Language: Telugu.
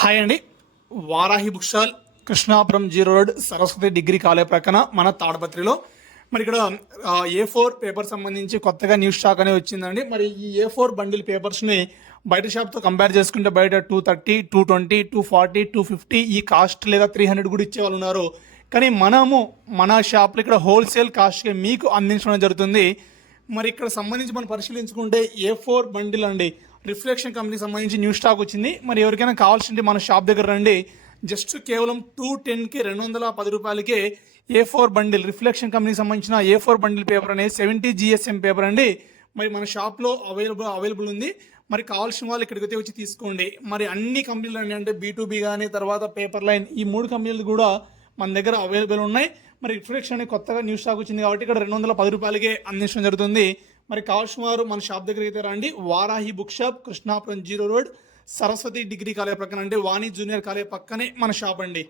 హాయ్ అండి. Varahi book stall, Krishnapuram zero road, Saraswati degree college ప్రక్కన మన తాడపత్రిలో మరి ఇక్కడ A4 పేపర్ సంబంధించి కొత్తగా న్యూస్ స్టాక్ అనేది వచ్చిందండి. మరి ఈ A4 బండిల్ పేపర్స్ని బయట షాప్తో కంపేర్ చేసుకుంటే బయట 230, 220, 240, 250 ఈ కాస్ట్ లేదా 300 కూడా ఇచ్చే వాళ్ళు ఉన్నారు. కానీ మన షాప్లో ఇక్కడ హోల్సేల్ కాస్ట్కి మీకు అందించడం జరుగుతుంది. మరి ఇక్కడ సంబంధించి మనం పరిశీలించుకుంటే A4 బండిల్ అండి, రిఫ్లెక్షన్ కంపెనీకి సంబంధించి న్యూ స్టాక్ వచ్చింది. మరి ఎవరికైనా కావాల్సింటే మన షాప్ దగ్గర రండి. జస్ట్ కేవలం 210కి 210 రూపాయలకే A4 బండిల్, రిఫ్లెక్షన్ కంపెనీకి సంబంధించిన A4 బండిల్ పేపర్ అనేది 70 GSM పేపర్ అండి. మరి మన షాప్లో అవైలబుల్ ఉంది. మరి కావాల్సిన వాళ్ళు ఇక్కడికి వచ్చి తీసుకోండి. మరి అన్ని కంపెనీలు అండి, అంటే B2B కానీ, తర్వాత పేపర్ లైన్, ఈ 3 కంపెనీలు కూడా మన దగ్గర అవైలబుల్ ఉన్నాయి. మరి రిఫ్లెక్షన్ అనేది కొత్తగా న్యూ స్టాక్ వచ్చింది కాబట్టి ఇక్కడ 210 రూపాయలకే అందించడం జరుగుతుంది. మరి కావాల్సిన వారు మన షాప్ దగ్గరికి అయితే రండి. Varahi book shop, Krishnapuram zero road, Saraswati degree college పక్కన, అంటే వాణి జూనియర్ కాలేజ్ పక్కనే మన షాప్ అండి.